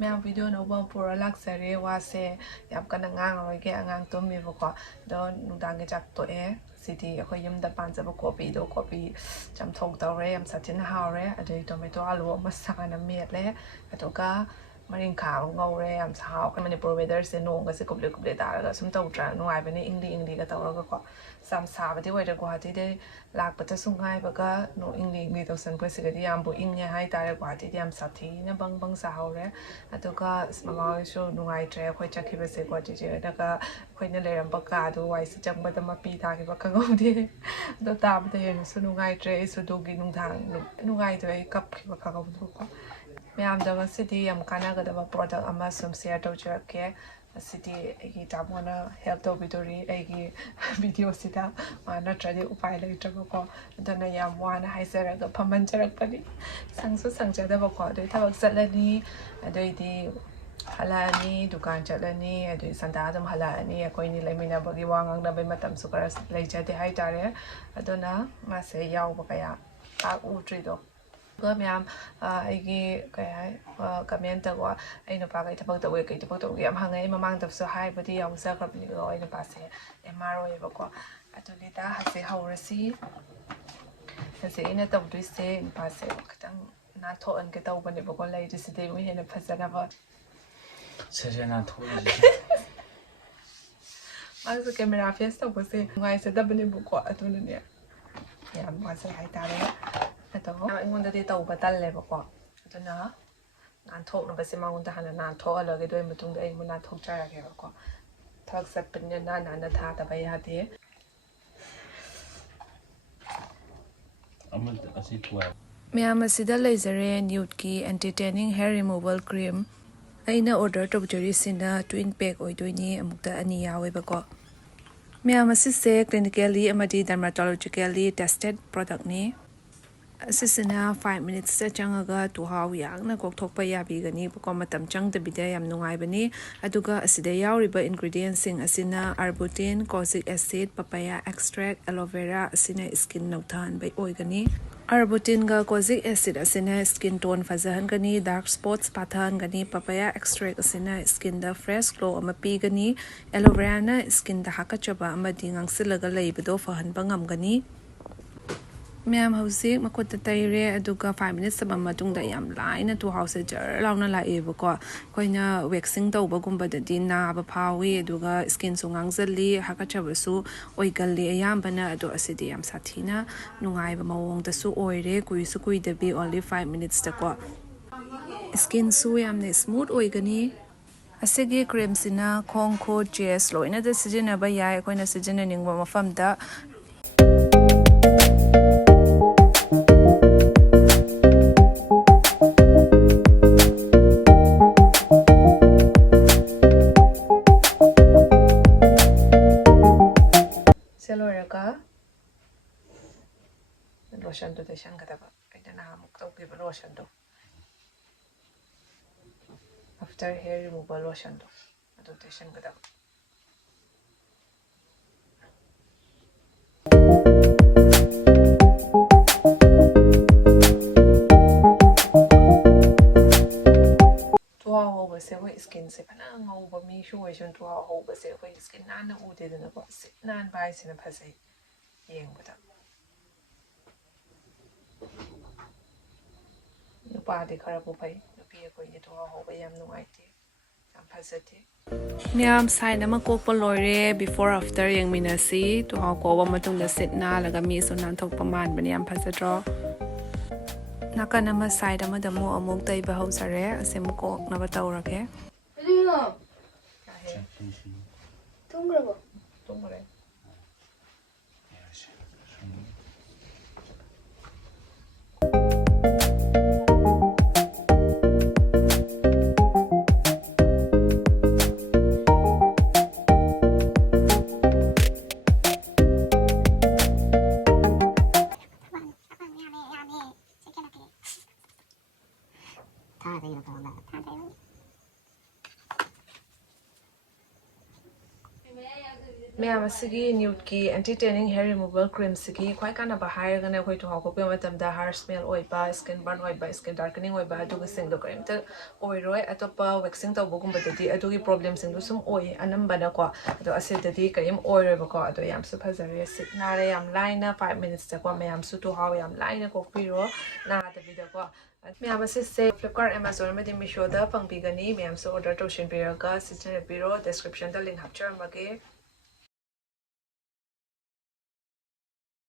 Ma'am video no ba pura luxury wase yam kana ngang roi ke angang to mi bako do nudang ke jak to city akhoi yum da pan jaba copy do copy cham thok taw re yam satin haw re adai tomato alu ma sa na met le atoka maring khang ngau re yam sao ka manipur weather se no ga se kuble kuble da ga sum taw tra no ai bani ingli ga taw ga ko sam sa ba de wai da guwahati de lak pa ta sungai ba ga no ingli taw san pa se ga di yam bu ing nya hai ta re guwahati de yam sathi na bang sa haw re atoka mama so no ai tre akhoi chakhi ba se ko je da ga akhoi na le ram ba ka do wai se chang ba da ma pi ta ki ba ka ngau de do ta ba de so no ai tre so do gi nung thang no ai de kap ki ba ka ngau do ko Ma'am, the city am kana ga da product ama sum share to ke city agi tamona help to bidori agi video sita mana trade upai lai to ko dana yam wana haisera ga phaman charak pani sangsu sangja da ko de thawak salani adoi di halani dukan chalani adoi sanda dam halani akoi ni lemina bagi wangang da bai matam su kara lai jade hai tare adona ma se yaw ba kaya ta u tri doก็แม่ไอ้กี่ก็ก็แม่นแต่ว่าไอ้หนูปากไอ้ทับตัวเวกไอ้ทับตัวเกี่ยมหังไอ้มามั่งตับสุดท้ายพอดีเอาเสื้อกับนี่ก็ไอ้หนูปากเสียเอ็มอาร์โอบอกว่าอันนี้ตาหัดเสียหาวสิหัดเสียเนี่ยตัวด้วยเสียปากเสียก็ตั้งน่าโทษอันก็ตัวบันนี้บอกว่าอะไรจะสิเดไม่เห็นภาษาหน้าว่าเชื่อน่าโทษมันคือแคมราเฟสตัวก็เสียไงเสียดับบันนี้บอกว่าตัวนี้เนี่ยยามว่าเสียหายตาเลยito ang munda dito ubatal le bako ito na nanthok na kasi maunta hana nanthok alage do mutung da ay mo nanthok chara ke bako thak sat pinya na tha ta bai hati amal asi tuwa miyam asida laser NEUD ki entertaining hair removal cream aina order tawjari sina twin pack oidoi amukta ani yawe bako miyam asise clinically amadi dermatologically tested product ni Asisina 5 minutes sa changaga tuhaw yang na kokthokpa yabigani bako matam changdabida yam nungaibani aduga asida yawriba ingredients sing asina arbutin kojic acid papaya extract aloe vera asina skin noktan bai oigani arbutin ga kojic acid asina skin tone fazahangani dark spots pathangani papaya extract asina skin da fresh glow ama pigani aloe vera na skin da hakachaba amadi ngangsilaga leibado fahanba ngamgani Ma'am hausi makota tayre aduga 5 minutes sa matungda yam line to house jar launa la eba ko koina waxing tawba gumba da din na ba phawi aduga skin sungang zali hakachabu su oigalli ayambana adu asidi yam sathina nungai ba mawong da su oire kui da bi only 5 minutes ta ko skin su yam ne smooth oigani asigi cream sina khong kho jes loina da sijina ba yai koina sijina ningba mafam da lotion to deshan kada ba ita na hamuk taw ki lotion to after hair removal lotion to deshan kada ba tuwa ho ba se wai skin se pana ngau ba mi shu wai shun tuwa ho ba se wai skin nan na u de na ba se nan bai se na phasai yeng ba ta nupadi khara bu pai nupi ko ye to ho ba yam nungai ti yam phasati Miyam sign ama ko polore before after yang minasi to ha ko ba matung da sit na laga mi so nan thok paman bani yam phasadro nakana ma side ama da mo amuk tai ba hausare asem ko na ba tawrake Lino Tungrabo tungre ꯃꯌꯥꯝ ꯑꯁꯤꯒꯤ ꯅ꯭ꯌꯨꯠꯀꯤ anti ꯇꯦꯅꯤꯡ hair removal ꯀ꯭ꯔꯤꯝꯁꯤꯒꯤ ꯈ꯭ꯋꯥꯏ ꯀꯥꯟꯅꯕ ꯍꯥꯏꯔꯒꯅ ꯑꯩꯈꯣꯏ ꯊꯥꯎ ꯀꯣꯛꯄꯤꯕ ꯃꯇꯝꯗ ꯍꯥꯔ ꯁ꯭ꯃꯦꯜ ꯑꯣꯏꯕ ꯁ꯭ꯀꯤꯟ ꯕꯔꯟ ꯑꯣꯏꯕ ꯁ꯭ꯀꯤꯟ ꯗꯥꯔꯀꯅꯤꯡ ꯑꯣꯏꯕ ꯑꯗꯨꯒꯁꯤꯡꯗꯣ ꯀꯔꯤꯝꯇ ꯑꯣꯏꯔꯣꯏ ꯑꯇꯣꯞꯄ ꯋꯦꯛꯁꯤꯡ ꯇꯧꯕꯒꯨꯝꯕꯗꯗꯤ ꯑꯗꯨꯒꯤ ꯄ꯭ꯔꯣꯕ꯭ꯂꯦꯝꯁꯤꯡꯗꯣ ꯁꯨꯝ ꯑꯣꯏ ꯑꯅꯝꯕꯅꯀꯣ ꯑꯗꯣ ꯑꯁꯤꯗꯗꯤ ꯀꯔꯤꯝ ꯑꯣꯏꯔꯣꯏꯕꯀꯣ ꯑꯗꯣ ꯌꯥꯝꯁꯨ ꯐꯖꯔꯦ ꯁꯤꯠ ꯅꯥꯔꯦ ꯌꯥꯝ ꯂꯥꯏꯅ 5 ꯃꯤꯅꯤꯠꯁꯇꯀꯣ ꯃꯌꯥꯝꯁꯨ ꯇꯨꯍꯥꯎ ꯌꯥꯝ ꯂꯥꯏꯅ ꯀꯣꯛꯄꯤꯔꯣ ꯅꯥꯗꯕꯤꯗꯀꯣ ꯃꯌꯥꯝ ꯑꯁꯤꯁꯦ ꯐ꯭ꯂꯤꯞꯀꯥꯔꯠ ꯑꯦꯃꯥꯖꯣꯟ ꯑꯃꯗꯤ ꯃꯤꯁꯣꯗ ꯐꯪꯕꯤꯒꯅꯤ ꯃꯌꯥꯝꯁꯨ ꯑꯣꯔꯗꯔ ꯇꯧꯁꯤꯟꯕꯤꯔꯒ ꯁꯤꯖꯤꯟꯅꯕꯤꯔꯣ ꯗꯦꯁꯀ꯭ꯔꯤꯞꯁꯟꯗ ꯂꯤꯡꯛ ꯍꯥꯞꯆꯔꯝꯃꯒꯦ